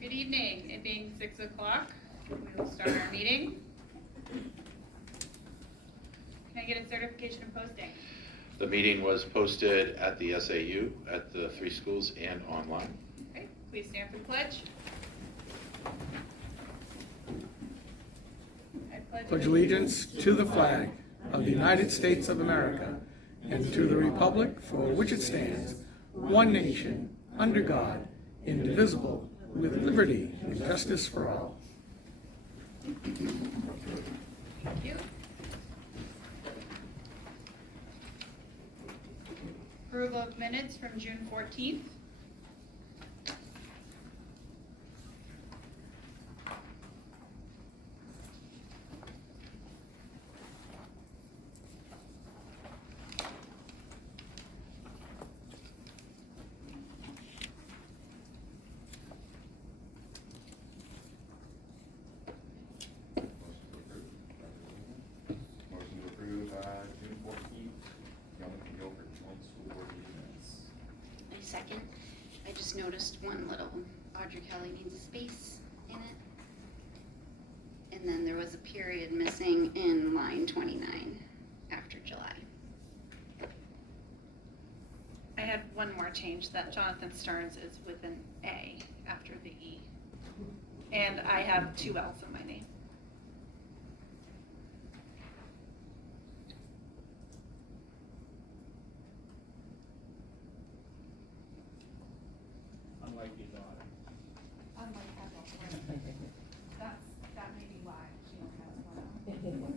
Good evening. It being 6 o'clock, we will start our meeting. Can I get a certification of posting? The meeting was posted at the SAU, at the 3 schools, and online. Okay, please stand for the pledge. I Pledge allegiance to the flag of the United States of America and to the republic for which it stands, one nation, under God, indivisible, with liberty and justice for all. Thank you. Approval of minutes from June 14th. Motion to approve June 14th, Guilford Joint School Board meeting minutes. I second. I just noticed one little, Audrey Kelly needs a space in it. And then there was a period missing in line 29 after July. I had one more change, that Jonathan Stearns is with an A after the E. And I have 2 L's in my name. Unlike your daughter. Unlike that may be why she only has 1 L.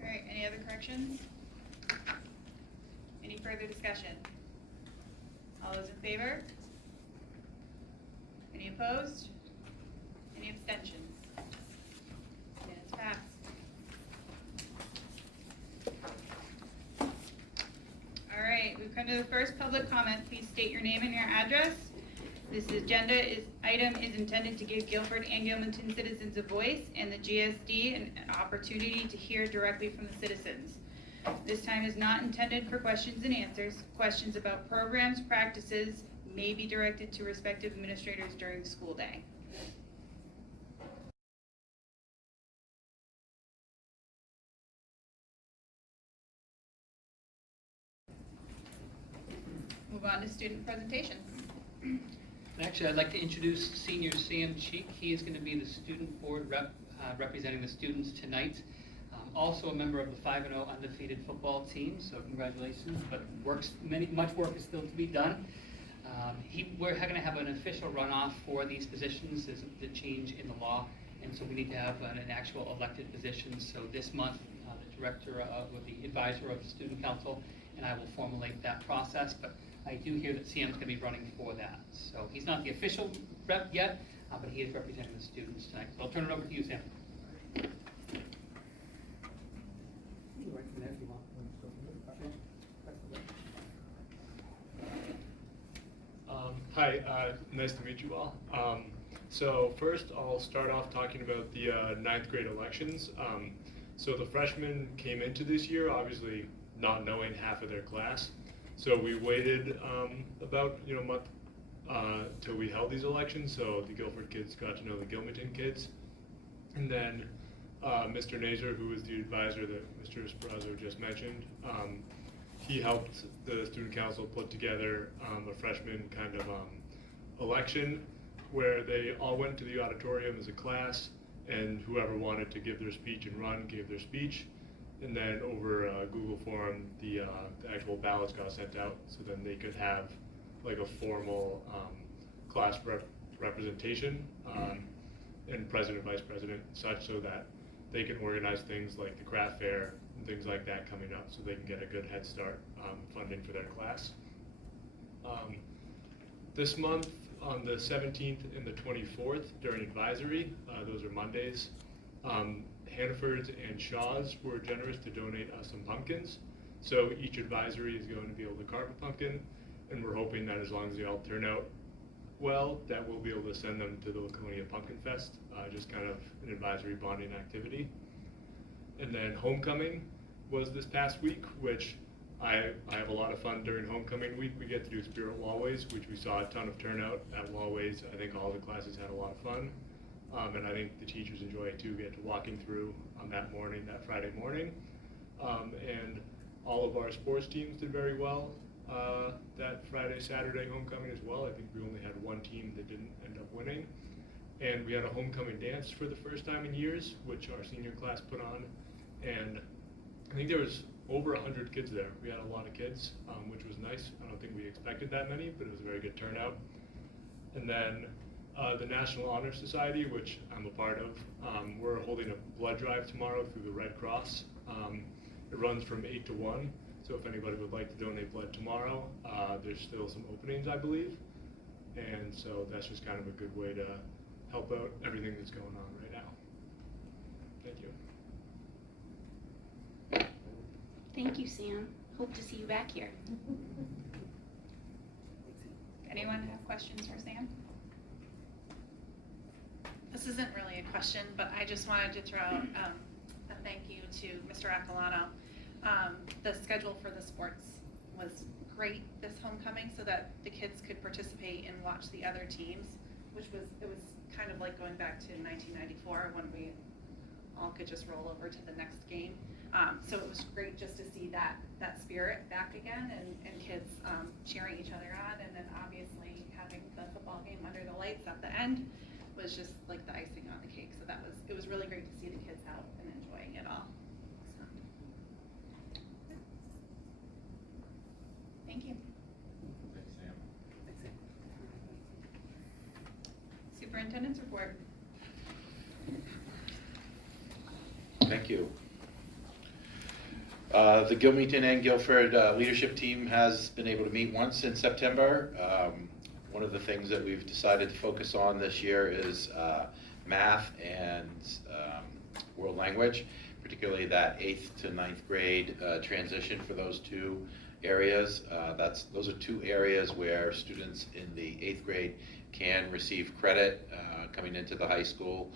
All right, any other corrections? Any further discussion? All those in favor? Any opposed? Any abstentions? Minutes passed. All right, we've come to the first public comment. Please state your name and your address. This item is intended to give Guilford and Gilmanton citizens a voice and the GSD an opportunity to hear directly from the citizens. This time is not intended for questions and answers. Questions about programs, practices may be directed to respective administrators during the school day. Move on to student presentation. Actually, I'd like to introduce Senior Sam Cheek. He is going to be the student board rep representing the students tonight. Also a member of the 5-0 undefeated football team, so congratulations, but much work is still to be done. We're going to have an official runoff for these positions. There's the change in the law, and so we need to have an actual elected position. So this month, the director or the advisor of the student council and I will formulate that process, but I do hear that Sam's going to be running for that. So he's not the official rep yet, but he is representing the students tonight. So I'll turn it over to you, Sam. Hi, nice to meet you all. So first I'll start off talking about the 9th grade elections. So the freshmen came into this year obviously not knowing half of their class. So we waited about a month till we held these elections, so the Guilford kids got to know the Gilmanton kids. And then Mr. Nazer, who was the advisor that Mr. Esperanza just mentioned, he helped the student council put together a freshman kind of election where they all went to the auditorium as a class, and whoever wanted to give their speech and run gave their speech. And then over Google form, the actual ballots got sent out, so then they could have like a formal class representation and president, vice president, such so that they can organize things like the craft fair and things like that coming up, so they can get a good head start funding for their class. This month, on the 17th and the 24th during advisory. Those are Mondays. Hannaford's and Shaw's were generous to donate us some pumpkins. So each advisory is going to be able to carve a pumpkin, and we're hoping that as long as they all turn out well, that we'll be able to send them to the Laconia Pumpkin Fest, just kind of an advisory bonding activity. And then homecoming was this past week, which I have a lot of fun during homecoming week. We get to do Spirit Lawways, which we saw a ton of turnout at Lawways. I think all the classes had a lot of fun. And I think the teachers enjoy it too, get to walking through on that morning, that Friday morning. And all of our sports teams did very well that Friday, Saturday homecoming as well. I think we only had one team that didn't end up winning. And we had a homecoming dance for the first time in years, which our senior class put on. And I think there was over 100 kids there. We had a lot of kids, which was nice. I don't think we expected that many, but it was a very good turnout. And then the National Honor Society, which I'm a part of, we're holding a blood drive tomorrow through the Red Cross. It runs from 8 to 1, so if anybody would like to donate blood tomorrow, there's still some openings, I believe. And so that's just kind of a good way to help out everything that's going on right now. Thank you. Thank you, Sam. Hope to see you back here. Anyone have questions for Sam? This isn't really a question, but I just wanted to throw out a thank you to Mr. Accolano. The schedule for the sports was great this homecoming so that the kids could participate and watch the other teams, it was kind of like going back to 1994 when we all could just roll over to the next game. So it was great just to see that spirit back again and kids cheering each other on, and then obviously having the football game under the lights at the end was just like the icing on the cake. So it was really great to see the kids out and enjoying it all. So. Thank you. Thanks, Sam. Superintendents report. Thank you. The Gilmington and Guilford leadership team has been able to meet once in September. One of the things that we've decided to focus on this year is math and world language, particularly that 8th to 9th grade transition for those two areas. Those are two areas where students in the 8th grade can receive credit coming into the high school.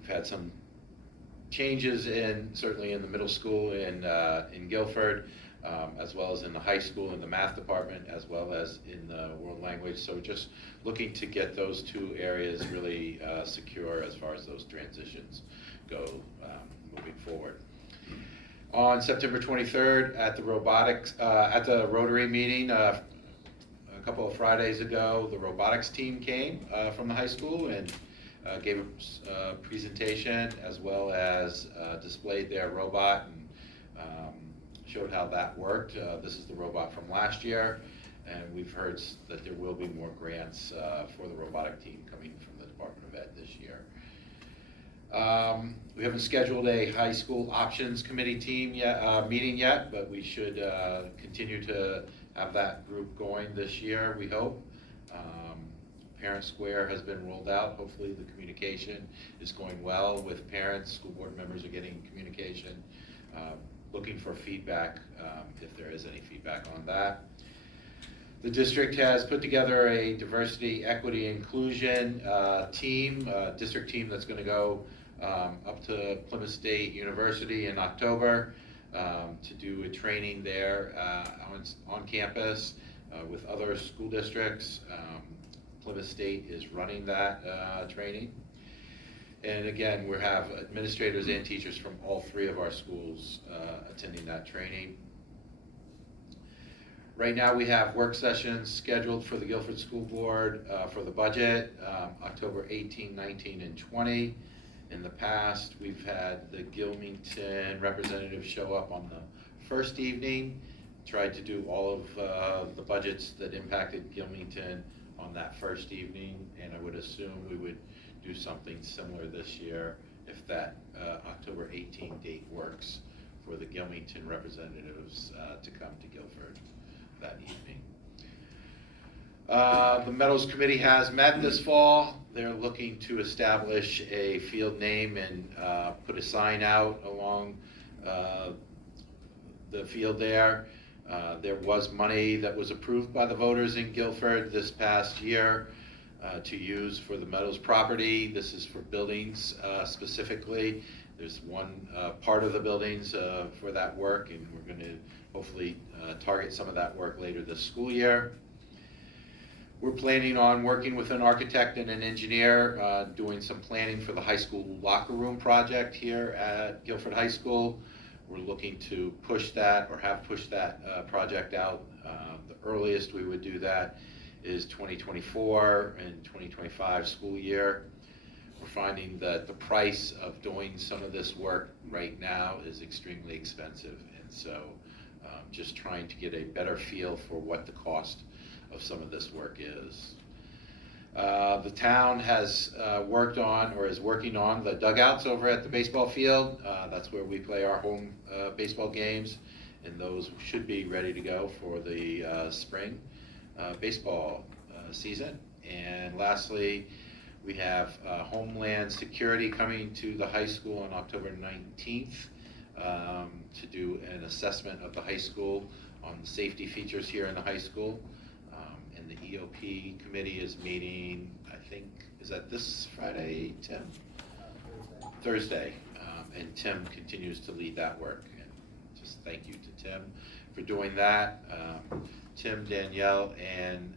We've had some changes certainly in the middle school in Guilford, as well as in the high school in the math department, as well as in the world language. So just looking to get those two areas really secure as far as those transitions go moving forward. On September 23rd at the Rotary meeting, a couple of Fridays ago, the robotics team came from the high school and gave a presentation, as well as displayed their robot and showed how that worked. This is the robot from last year, and we've heard that there will be more grants for the robotic team coming from the Department of Ed this year. We haven't scheduled a high school options committee team meeting yet, but we should continue to have that group going this year, we hope. Parent Square has been rolled out. Hopefully the communication is going well with parents. School board members are getting communication. Looking for feedback, if there is any feedback on that. The district has put together a diversity, equity, inclusion district team that's going to go up to Plymouth State University in October to do a training there on campus with other school districts. Plymouth State is running that training. And again, we have administrators and teachers from all three of our schools attending that training. Right now we have work sessions scheduled for the Guilford School Board for the budget, October 18, 19, and 20. In the past, we've had the Gilmington representatives show up on the first evening, tried to do all of the budgets that impacted Gilmington on that first evening, and I would assume we would do something similar this year if that October 18 date works for the Gilmington representatives to come to Guilford that evening. The Meadows Committee has met this fall. They're looking to establish a field name and put a sign out along the field there. There was money that was approved by the voters in Guilford this past year to use for the Meadows property. This is for buildings specifically. There's one part of the buildings for that work, and we're going to hopefully target some of that work later this school year. We're planning on working with an architect and an engineer, doing some planning for the high school locker room project here at Guilford High School. We're looking to push that, or have pushed that project out. The earliest we would do that is 2024 and 2025 school year. We're finding that the price of doing some of this work right now is extremely expensive, and so just trying to get a better feel for what the cost of some of this work is. The town has worked on, or is working on, the dugouts over at the baseball field. That's where we play our home baseball games, and those should be ready to go for the spring baseball season. And lastly, we have Homeland Security coming to the high school on October 19th to do an assessment of the high school on the safety features here in the high school. And the EOP committee is meeting, I think, is that this Friday, Tim? Thursday. And Tim continues to lead that work. And just thank you to Tim for doing that. Tim, Danielle, and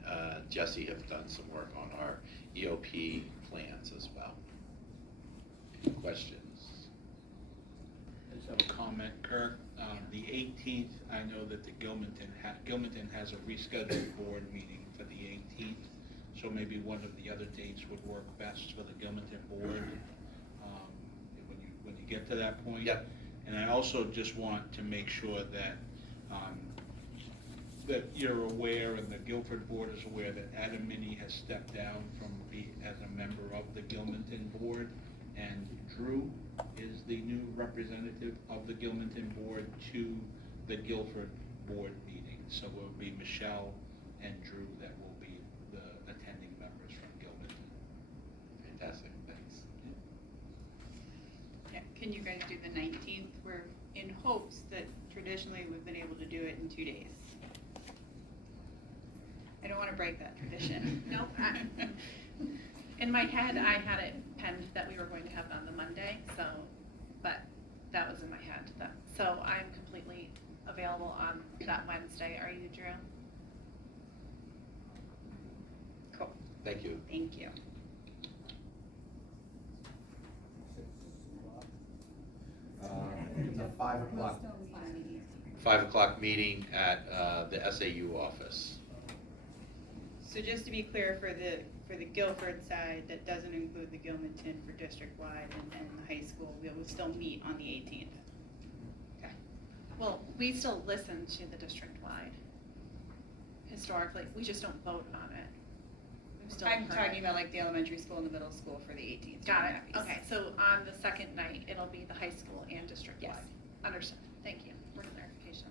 Jesse have done some work on our EOP plans as well. Any questions? I just have a comment, Kirk. The 18th, I know that the Gilmanton has a rescheduled board meeting for the 18th, so maybe one of the other dates would work best for the Gilmanton board when you get to that point. Yep. And I also just want to make sure that that you're aware, and the Guilford board is aware, that Adam Minnie has stepped down from as a member of the Gilmanton board, and Drew is the new representative of the Gilmanton board to the Guilford board meeting. So it will be Michelle and Drew that will be the attending members from Gilmanton. Fantastic, thanks. Yeah, can you guys do the 19th? We're in hopes that traditionally we've been able to do it in 2 days. I don't want to break that tradition. Nope. In my head, I had it penned that we were going to have it on the Monday, so, but that was in my head. So I'm completely available on that Wednesday. Are you, Drew? Cool. Thank you. Thank you. It's a 5 o'clock. 5 o'clock meeting at the SAU office. So just to be clear, for the Guilford side, that doesn't include the Gilmanton for district-wide and the high school, we will still meet on the 18th. Okay. Well, we still listen to the district-wide. Historically, we just don't vote on it. We've still I'm heard talking it. about like the elementary school and the middle school for the 18th. Got it. during that piece. Okay, so on the second night, it'll be the high school and district-wide. Yes. Understood. Thank you for clarification.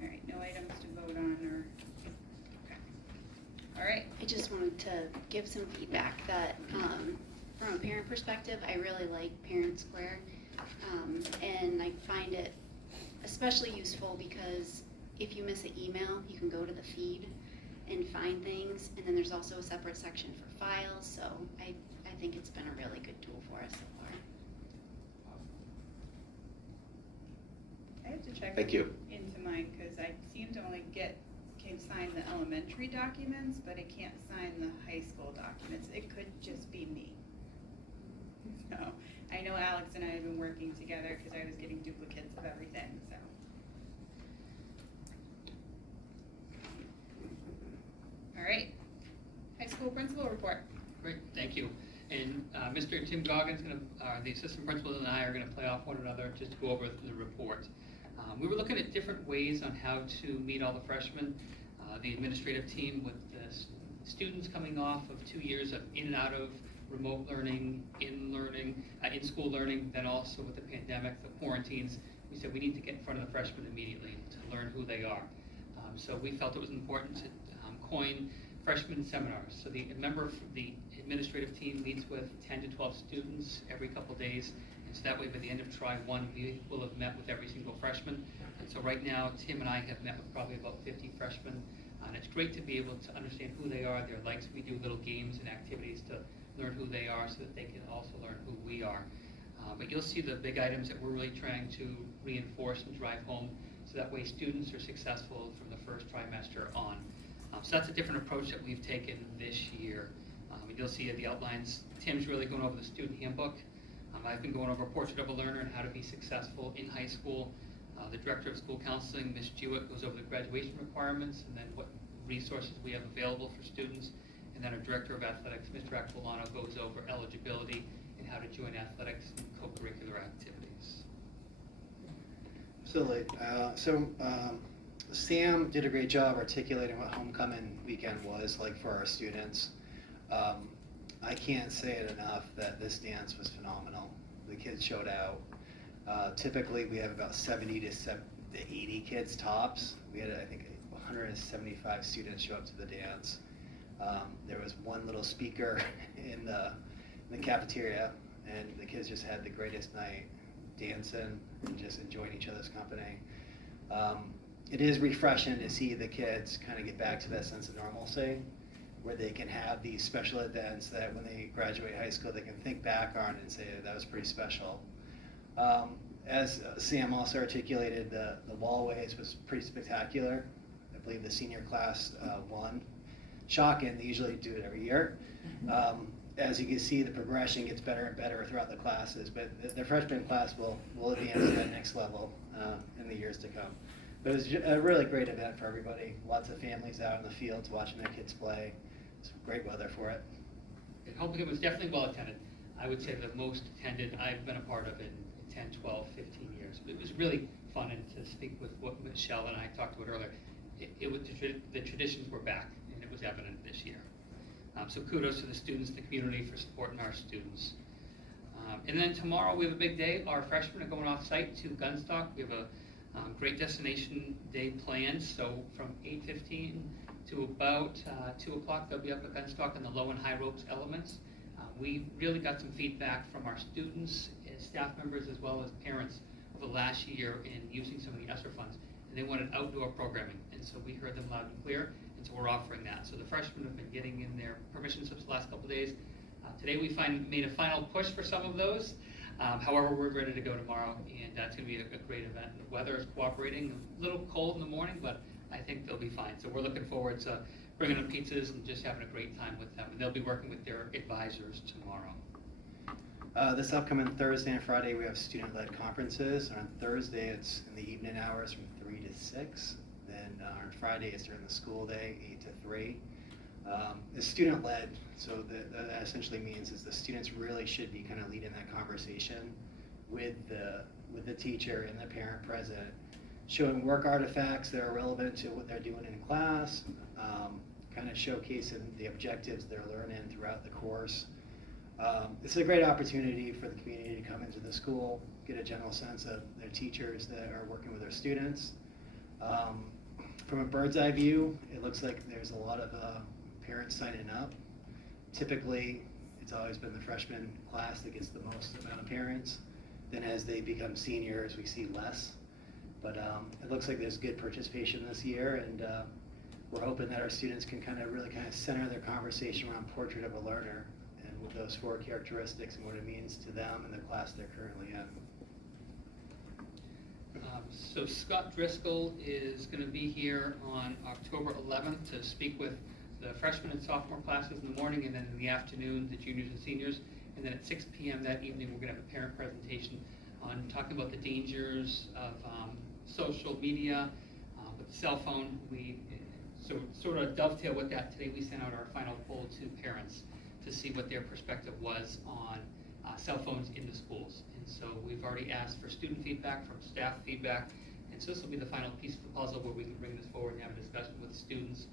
All right, no items to vote on or, okay. All right. I just wanted to give some feedback that, from a parent perspective, I really like Parent Square. And I find it especially useful because if you miss an email, you can go to the feed and find things. And then there's also a separate section for files. So I think it's been a really good tool for us so far. I have to check. Thank you. Into mine, because I seem to only can sign the elementary documents, but I can't sign the high school documents. It could just be me. So, I know Alex and I have been working together because I was getting duplicates of everything, so. All right, high school principal report. Great, thank you. And Mr. Tim Goggins, the assistant principal, and I are going to play off one another just to go over the report. We were looking at different ways on how to meet all the freshmen. The administrative team with the students coming off of 2 years of in and out of remote learning, in-school learning, then also with the pandemic, the quarantines, we said we need to get in front of the freshmen immediately to learn who they are. So we felt it was important to coin freshman seminars. So the member of the administrative team meets with 10 to 12 students every couple days. And so that way, by the end of Try-1, we will have met with every single freshman. And so right now, Tim and I have met with probably about 50 freshmen. And it's great to be able to understand who they are, their likes. We do little games and activities to learn who they are so that they can also learn who we are. But you'll see the big items that we're really trying to reinforce and drive home, so that way students are successful from the first trimester on. So that's a different approach that we've taken this year. You'll see the outlines. Tim's really going over the student handbook. I've been going over Portrait of a Learner and how to be successful in high school. The Director of School Counseling, Ms. Jewett, goes over the graduation requirements and then what resources we have available for students. And then our Director of Athletics, Mr. Aquilano, goes over eligibility and how to join athletics and co-curricular activities. Absolutely. Sam did a great job articulating what homecoming weekend was like for our students. I can't say it enough that this dance was phenomenal. The kids showed out. Typically, we have about 70 to 80 kids tops. We had, I think, 175 students show up to the dance. There was one little speaker in the cafeteria, and the kids just had the greatest night dancing and just enjoying each other's company. It is refreshing to see the kids kind of get back to that sense of normalcy, where they can have these special events that when they graduate high school, they can think back on and say, that was pretty special. As Sam also articulated, the wallways was pretty spectacular. I believe the senior class won. Shocking, they usually do it every year. As you can see, the progression gets better and better throughout the classes, but the freshman class will advance to that next level in the years to come. But it was a really great event for everybody. Lots of families out in the fields watching their kids play. It's great weather for it. Homecoming was definitely well attended. I would say the most attended I've been a part of in 10, 12, 15 years. But it was really fun, and to speak with what Michelle and I talked about earlier, the traditions were back, and it was evident this year. So kudos to the students, the community for supporting our students. And then tomorrow we have a big day. Our freshmen are going off site to Gunstock. We have a great destination day planned. So from 8:15 to about 2 o'clock, they'll be up at Gunstock in the low and high ropes elements. We really got some feedback from our students, staff members, as well as parents over the last year in using some of the ESSER funds. And they wanted outdoor programming, and so we heard them loud and clear, and so we're offering that. So the freshmen have been getting in their permission slips the last couple of days. Today we made a final push for some of those. However, we're ready to go tomorrow, and that's going to be a great event. The weather is cooperating. A little cold in the morning, but I think they'll be fine. So we're looking forward to bringing them pizzas and just having a great time with them. And they'll be working with their advisors tomorrow. This upcoming Thursday and Friday, we have student-led conferences. On Thursday, it's in the evening hours from 3 to 6. Then on Friday, it's during the school day, 8 to 3. It's student-led, so that essentially means is the students really should be kind of leading that conversation with the teacher and the parent present, showing work artifacts that are relevant to what they're doing in class, kind of showcasing the objectives they're learning throughout the course. It's a great opportunity for the community to come into the school, get a general sense of their teachers that are working with their students. From a bird's eye view, it looks like there's a lot of parents signing up. Typically, it's always been the freshman class that gets the most amount of parents. Then as they become seniors, we see less. But it looks like there's good participation this year, and we're hoping that our students can really center their conversation around Portrait of a Learner and with those 4 characteristics and what it means to them and the class they're currently in. So Scott Driscoll is going to be here on October 11th to speak with the freshman and sophomore classes in the morning, and then in the afternoon, the juniors and seniors. And then at 6 p.m. that evening, we're going to have a parent presentation on talking about the dangers of social media, with the cell phone. So sort of dovetail with that, today we sent out our final poll to parents to see what their perspective was on cell phones in the schools. And so we've already asked for student feedback, from staff feedback, and so this will be the final piece of the puzzle where we can bring this forward and have a discussion with students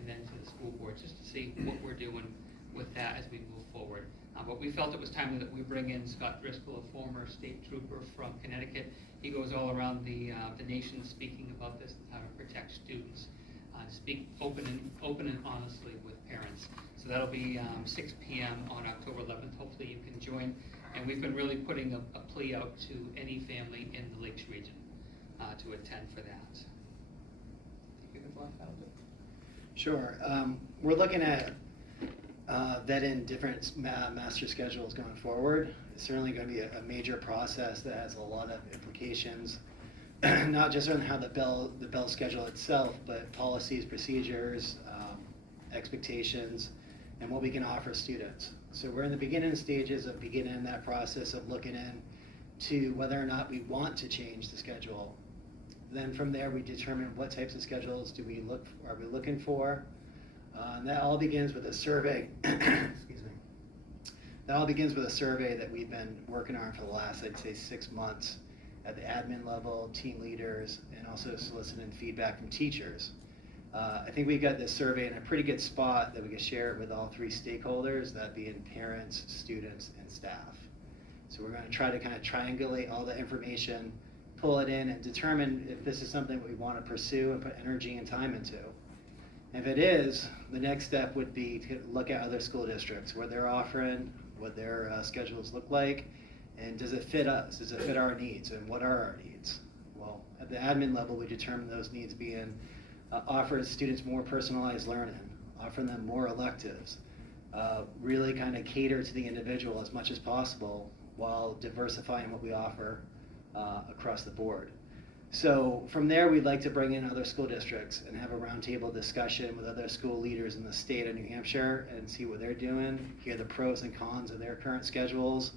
and then to the school board, just to see what we're doing with that as we move forward. But we felt it was timely that we bring in Scott Driscoll, a former state trooper from Connecticut. He goes all around the nation speaking about this, how to protect students, speak open and honestly with parents. So that'll be 6 p.m. on October 11th. Hopefully you can join. And we've been really putting a plea out to any family in the Lakes region to attend for that. You can talk about it. Sure. We're looking at vetting different master schedules going forward. It's certainly going to be a major process that has a lot of implications, not just on how the bell schedule itself, but policies, procedures, expectations, and what we can offer students. So we're in the beginning stages of beginning that process of looking into whether or not we want to change the schedule. Then from there, we determine what types of schedules are we looking for. And that all begins with a survey. Excuse me. That all begins with a survey that we've been working on for the last, I'd say, 6 months at the admin level, team leaders, and also soliciting feedback from teachers. I think we got this survey in a pretty good spot that we can share it with all 3 stakeholders, that being parents, students, and staff. So we're going to try to kind of triangulate all the information, pull it in, and determine if this is something we want to pursue and put energy and time into. If it is, the next step would be to look at other school districts, what they're offering, what their schedules look like, and does it fit us? Does it fit our needs? And what are our needs? Well, at the admin level, we determine those needs being offer students more personalized learning, offer them more electives, really kind of cater to the individual as much as possible while diversifying what we offer across the board. So from there, we'd like to bring in other school districts and have a roundtable discussion with other school leaders in the state of New Hampshire and see what they're doing, hear the pros and cons of their current schedules,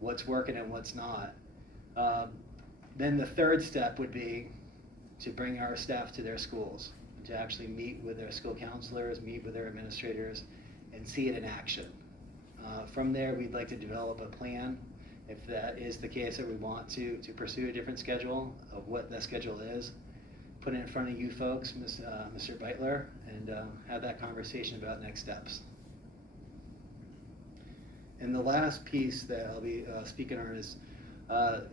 what's working and what's not. Then the third step would be to bring our staff to their schools, to actually meet with their school counselors, meet with their administrators, and see it in action. From there, we'd like to develop a plan, if that is the case that we want to pursue a different schedule of what that schedule is, put it in front of you folks, Mr. Beitler, and have that conversation about next steps. And the last piece that I'll be speaking on is,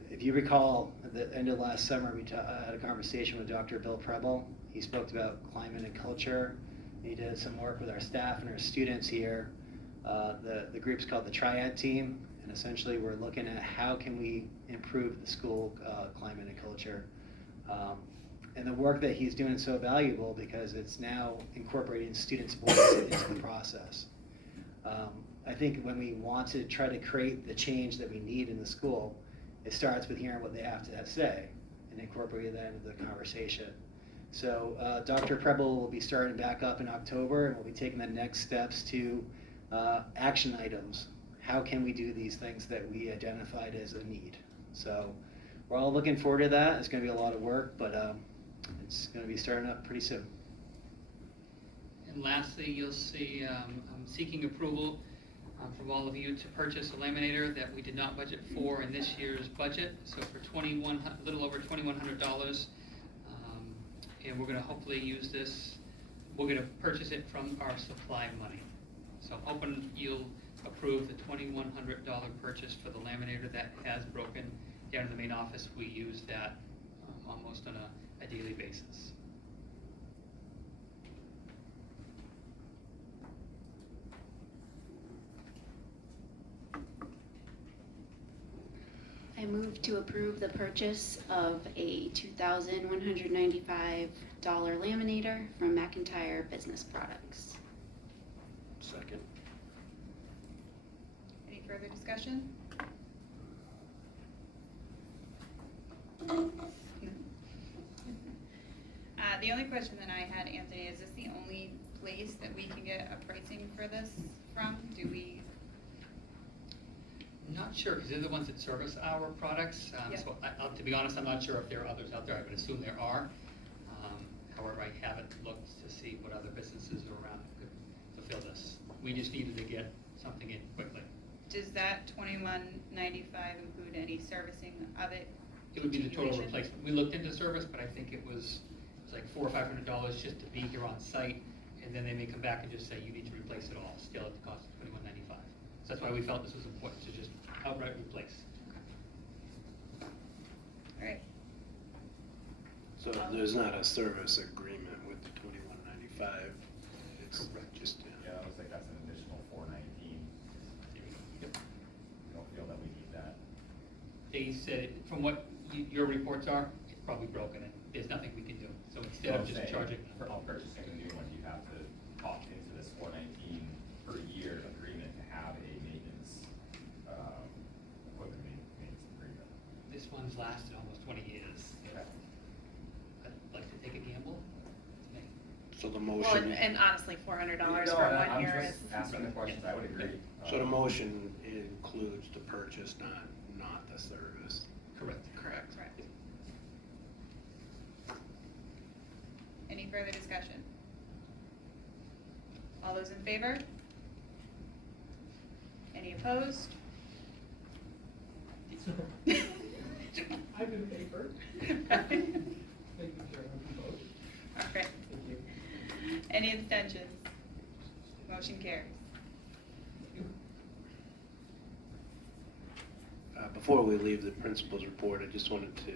if you recall, at the end of last summer, we had a conversation with Dr. Bill Preble. He spoke about climate and culture. He did some work with our staff and our students here. The group's called the Triad Team, and essentially we're looking at how can we improve the school climate and culture. And the work that he's doing is so valuable because it's now incorporating students' voice into the process. I think when we want to try to create the change that we need in the school, it starts with hearing what they have to say and incorporating that into the conversation. So Dr. Preble will be starting back up in October, and we'll be taking the next steps to action items. How can we do these things that we identified as a need? So we're all looking forward to that. It's going to be a lot of work, but it's going to be starting up pretty soon. And lastly, you'll see I'm seeking approval from all of you to purchase a laminator that we did not budget for in this year's budget. So for a little over $2,100, and we're going to hopefully use this. We're going to purchase it from our supply money. So I'm hoping you'll approve the $2,100 purchase for the laminator that has broken down in the main office. We use that almost on a daily basis. I move to approve the purchase of a $2,195 laminator from McIntyre Business Products. Second. Any further discussion? The only question that I had, Anthony, is this the only place that we can get a pricing for this from? Do we? Not sure, because they're the ones that service our products. Yeah. So to be honest, I'm not sure if there are others out there. I would assume there are. However, I haven't looked to see what other businesses are around that could fulfill this. We just needed to get something in quickly. Does that $2,195 include any servicing of it? It would be the total continuation? replacement. We looked into service, but I think it was It's like $400 or $500 just to be here on site, and then they may come back and just say, you need to replace it all, still at the cost of $21.95. So that's why we felt this was important, to just outright replace. All right. So there's not a service agreement with the $21.95? It's just, Yeah, it looks like that's an additional $419. Yep. We don't feel that we need that. They said, from what your reports are, it's probably broken, and there's nothing we can do. So instead of just charging. For purchasing a new one, you have to opt into this $419 per year agreement to have a maintenance, equipment maintenance agreement. This one's lasted almost 20 years. Okay. I'd like to take a gamble. It's me. so the Well, motion, and honestly, $400 No, for I'm 1 year just is. asking the questions, I would agree. so the motion includes the purchase, not the service? Correct. Correct. Correct. Any further discussion? All those in favor? Any opposed? I've been paper. Thank Thank you, Chairman, for both. All right. Thank you. Any abstentions? Motion carries. Before we leave the principal's report, I just wanted to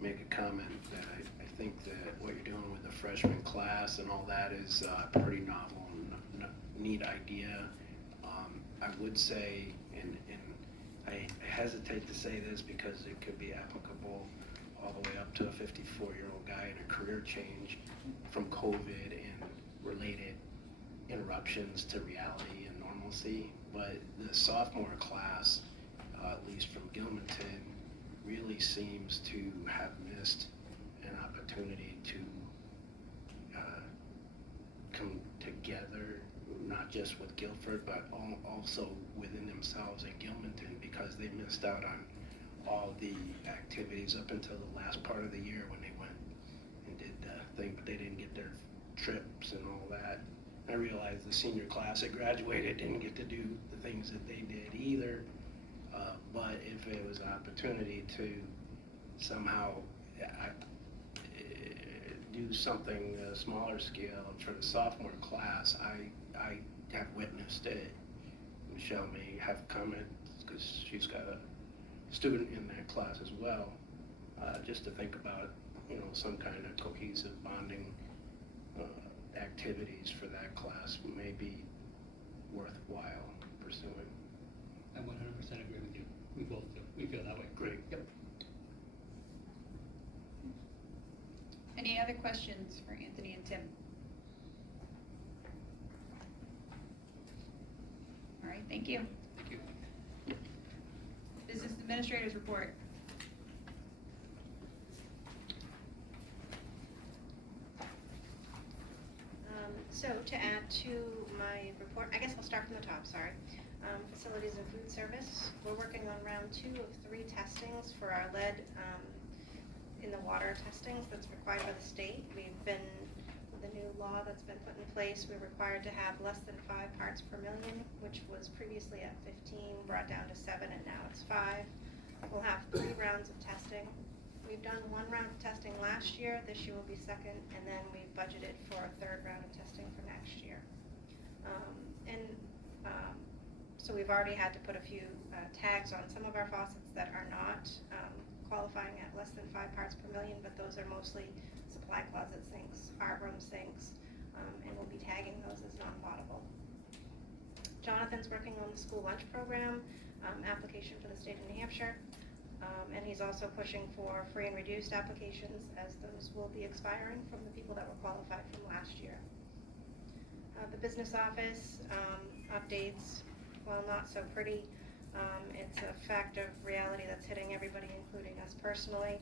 make a comment that I think that what you're doing with the freshman class and all that is a pretty novel and neat idea. I would say, and I hesitate to say this because it could be applicable all the way up to a 54-year-old guy in a career change from COVID and related interruptions to reality and normalcy. But the sophomore class, at least from Gilmanton, really seems to have missed an opportunity to come together, not just with Guilford, but also within themselves in Gilmanton, because they missed out on all the activities up until the last part of the year when they went and did the thing, but they didn't get their trips and all that. I realized the senior class that graduated didn't get to do the things that they did either. But if it was an opportunity to somehow do something smaller scale for the sophomore class, I have witnessed it. Michelle may have comments because she's got a student in that class as well. Just to think about, some kind of cohesive bonding activities for that class may be worthwhile pursuing. I 100% agree with you. We both do. We feel that way. Great. Yep. Any other questions for Anthony and Tim? All right, thank you. Thank you. Business Administrator's Report. So to add to my report, I guess I'll start from the top, sorry. Facilities and food service, we're working on round 2 of 3 testings for our lead in the water testings that's required by the state. We've been, with the new law that's been put in place, we're required to have less than 5 parts per million, which was previously at 15, brought down to 7, and now it's 5. We'll have 3 rounds of testing. We've done 1 round of testing last year, this year will be 2nd, and then we've budgeted for a 3rd round of testing for next year. So we've already had to put a few tags on some of our faucets that are not qualifying at less than 5 parts per million, but those are mostly supply closet sinks, art room sinks, and we'll be tagging those as non-potable. Jonathan's working on the school lunch program application for the state of New Hampshire. And he's also pushing for free and reduced applications, as those will be expiring from the people that were qualified from last year. The business office updates, while not so pretty, it's a fact of reality that's hitting everybody, including us personally.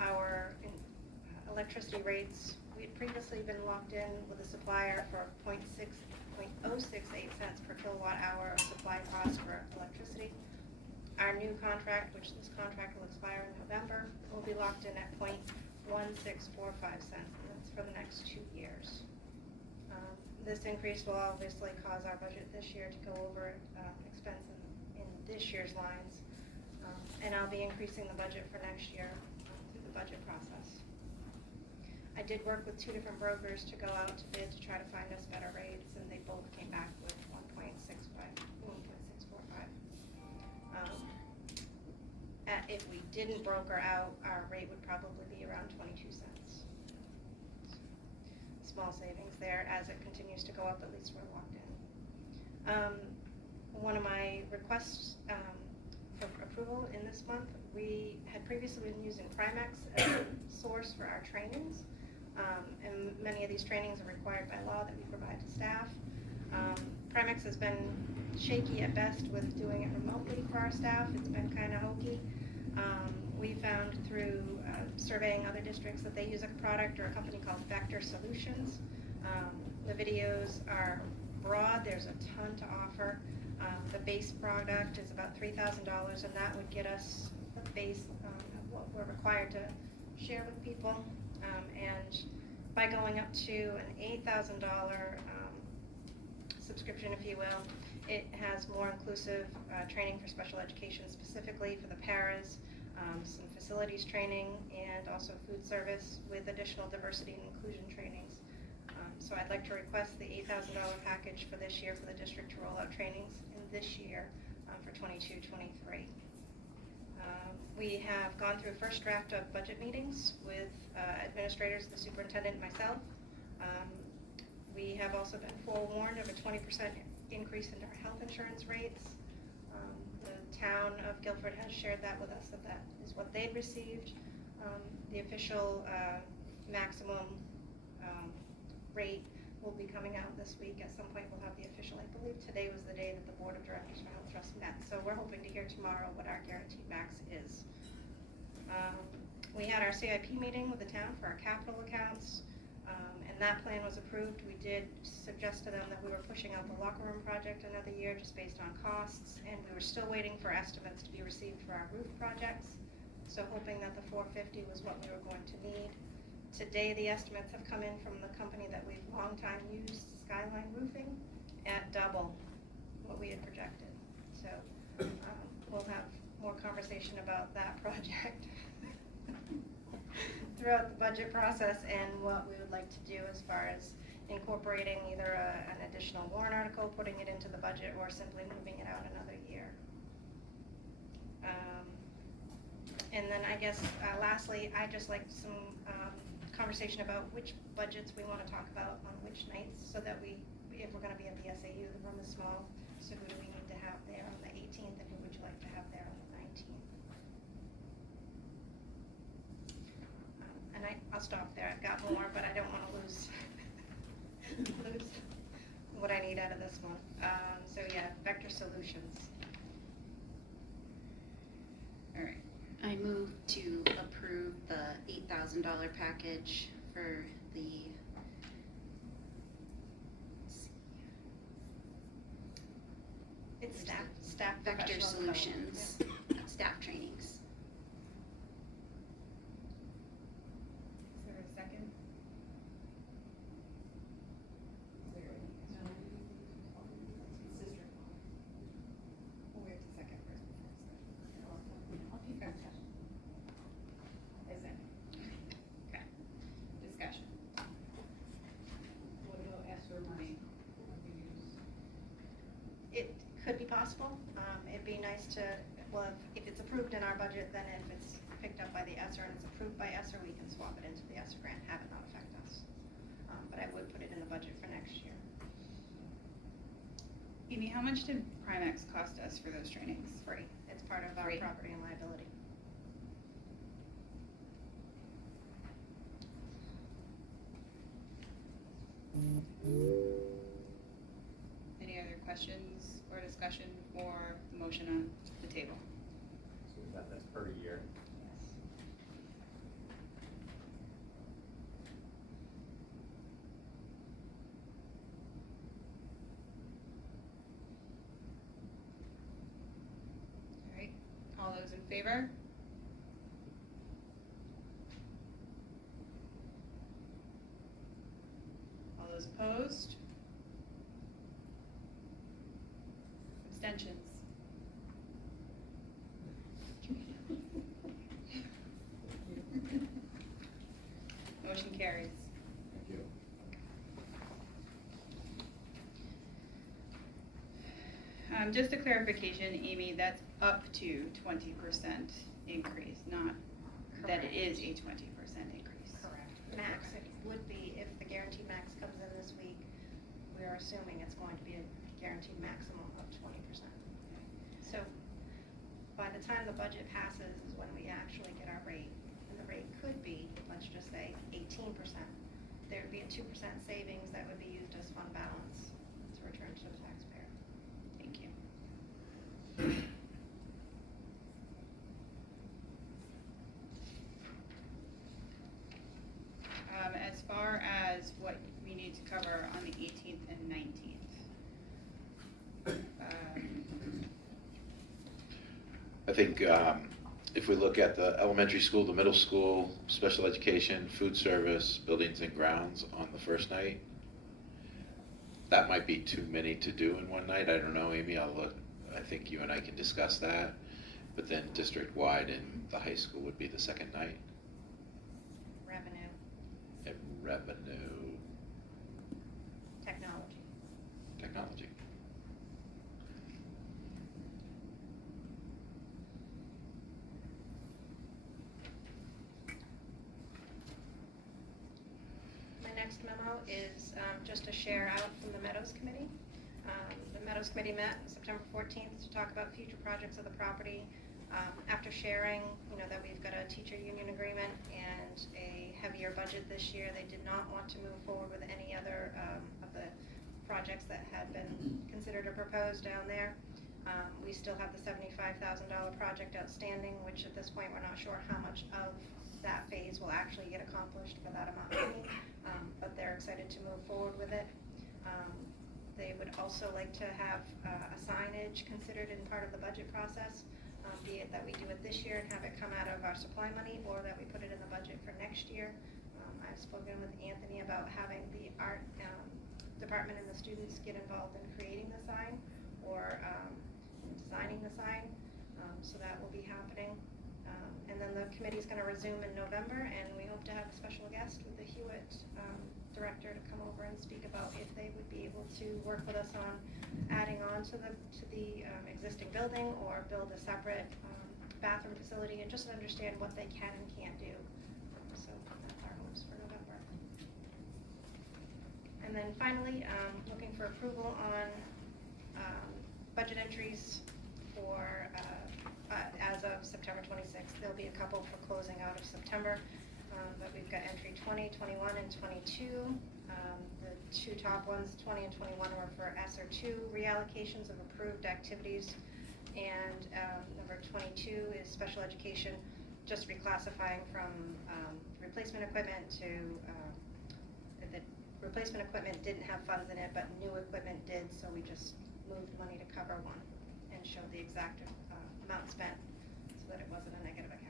Our electricity rates, we had previously been locked in with a supplier for 0.068 cents per kilowatt hour of supply cost for electricity. Our new contract, which this contract will expire in November, will be locked in at 0.1645 cents, and that's for the next 2 years. This increase will obviously cause our budget this year to go over expense in this year's lines, and I'll be increasing the budget for next year through the budget process. I did work with 2 different brokers to go out to bid to try to find us better rates, and they both came back with 1.645. If we didn't broker out, our rate would probably be around 22 cents. Small savings there. As it continues to go up, at least we're locked in. One of my requests for approval in this month, we had previously been using Primex as a source for our trainings, and many of these trainings are required by law that we provide to staff. Primex has been shaky at best with doing it remotely for our staff. It's been kind of hokey. We found through surveying other districts that they use a product or a company called Vector Solutions. The videos are broad. There's a ton to offer. The base product is about $3,000, and that would get us the base of what we're required to share with people. And by going up to an $8,000 subscription, if you will, it has more inclusive training for special education, specifically for the paras, some facilities training, and also food service with additional diversity and inclusion trainings. So I'd like to request the $8,000 package for this year for the district to roll out trainings in this year for 22-23. We have gone through a first draft of budget meetings with administrators, the superintendent, and myself. We have also been forewarned of a 20% increase in our health insurance rates. The town of Guilford has shared that with us, that is what they've received. The official maximum rate will be coming out this week. At some point we'll have the official. I believe today was the day that the Board of Directors for Health Trust met, so we're hoping to hear tomorrow what our guaranteed max is. We had our CIP meeting with the town for our capital accounts, and that plan was approved. We did suggest to them that we were pushing out the locker room project another year just based on costs, and we were still waiting for estimates to be received for our roof projects, so hoping that the $450 was what we were going to need. Today, the estimates have come in from the company that we've long time used, Skyline Roofing, at double what we had projected. So we'll have more conversation about that project throughout the budget process and what we would like to do as far as incorporating either an additional warrant article, putting it into the budget, or simply moving it out another year. And then I guess lastly, I'd just like some conversation about which budgets we want to talk about on which nights, so that if we're going to be at the SAU, the room is small, so who do we need to have there on the 18th, and who would you like to have there on the 19th? And I'll stop there. I've got more, but I don't want to lose what I need out of this month. So yeah, Vector Solutions. All right. I move to approve the $8,000 package for the It's staff Vector professional Solutions development. staff trainings. Is there a second? We have to second first before discussion. Is it? Okay. Discussion. What about ESSER money? It could be possible. It'd be nice to, well, if it's approved in our budget, then if it's picked up by the ESSER and it's approved by ESSER, we can swap it into the ESSER grant, have it not affect us. But I would put it in the budget for next year. Amy, how much did Primex cost us for those trainings? Free. It's part of our Free. property and liability. Any other questions or discussion for the motion on the table? So that's per year. Yes. All right, all those in favor? All those opposed? Abstentions? Motion carries. Just a clarification, Amy, that's up to 20% increase, not that it is a 20% increase. Correct. Max, it would be, if the guaranteed max comes in this week, we are assuming it's going to be a guaranteed maximum of 20%. So by the time the budget passes is when we actually get our rate, and the rate could be, let's just say, 18%. There'd be a 2% savings that would be used as fund balance to return to the taxpayer. Thank you. As far as what we need to cover on the 18th and 19th. I think if we look at the elementary school, the middle school, special education, food service, buildings and grounds on the first night, that might be too many to do in one night. I don't know, Amy, I'll look. I think you and I can discuss that. But then district-wide in the high school would be the second night. Revenue, And revenue, technology. technology. My next memo is just a share out from the Meadows Committee. The Meadows Committee met September 14th to talk about future projects of the property. After sharing, that we've got a teacher union agreement and a heavier budget this year, they did not want to move forward with any other of the projects that had been considered or proposed down there. We still have the $75,000 project outstanding, which at this point we're not sure how much of that phase will actually get accomplished for that amount of money, but they're excited to move forward with it. They would also like to have a signage considered in part of the budget process, be it that we do it this year and have it come out of our supply money, or that we put it in the budget for next year. I've spoken with Anthony about having the art department and the students get involved in creating the sign or designing the sign, so that will be happening. And then the committee's going to resume in November, and we hope to have a special guest with the Hewitt director to come over and speak about if they would be able to work with us on adding on to the existing building or build a separate bathroom facility, and just understand what they can and can't do. So that's our hopes for November. And then finally, looking for approval on budget entries for as of September 26th. There'll be a couple for closing out of September, but we've got entry 20, 21, and 22. The two top ones, 20 and 21, were for ESSER 2 reallocations of approved activities, and number 22 is special education, just reclassifying from replacement equipment to the replacement equipment didn't have funds in it, but new equipment did, so we just moved money to cover one and showed the exact amount spent so that it wasn't a negative account.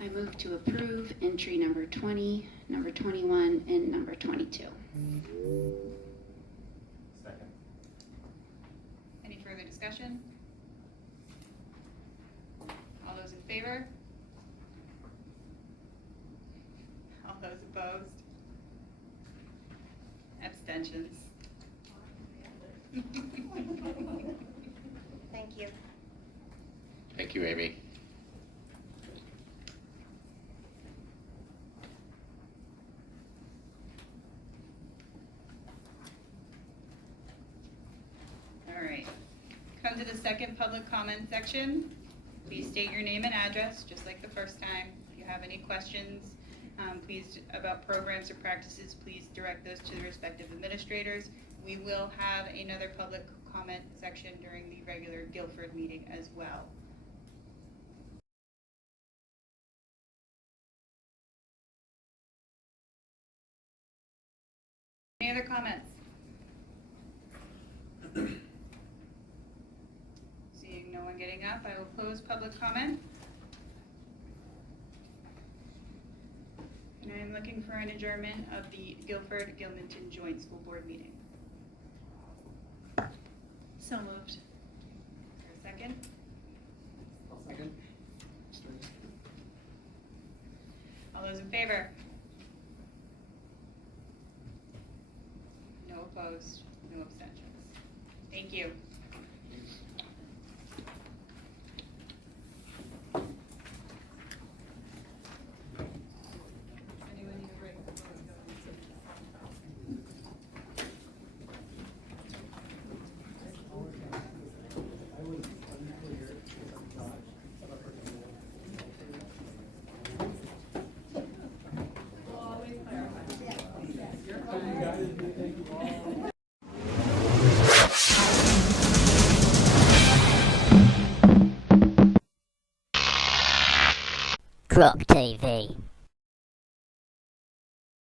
I move to approve entry number 20, number 21, and number 22. Second. Any further discussion? All those in favor? All those opposed? Abstentions? Thank you. Thank you, Amy. All right. Come to the second public comment section. Please state your name and address, just like the first time. If you have any questions, please, about programs or practices, please direct those to the respective administrators. We will have another public comment section during the regular Guilford meeting as well. Any other comments? Seeing no one getting up, I will close public comment. And I'm looking for an adjournment of the Guilford-Gilmanton Joint School Board meeting. So moved. Is there a second? Second. All those in favor? No opposed, no abstentions. Thank you. Anyone need a break before we go into Crop tape.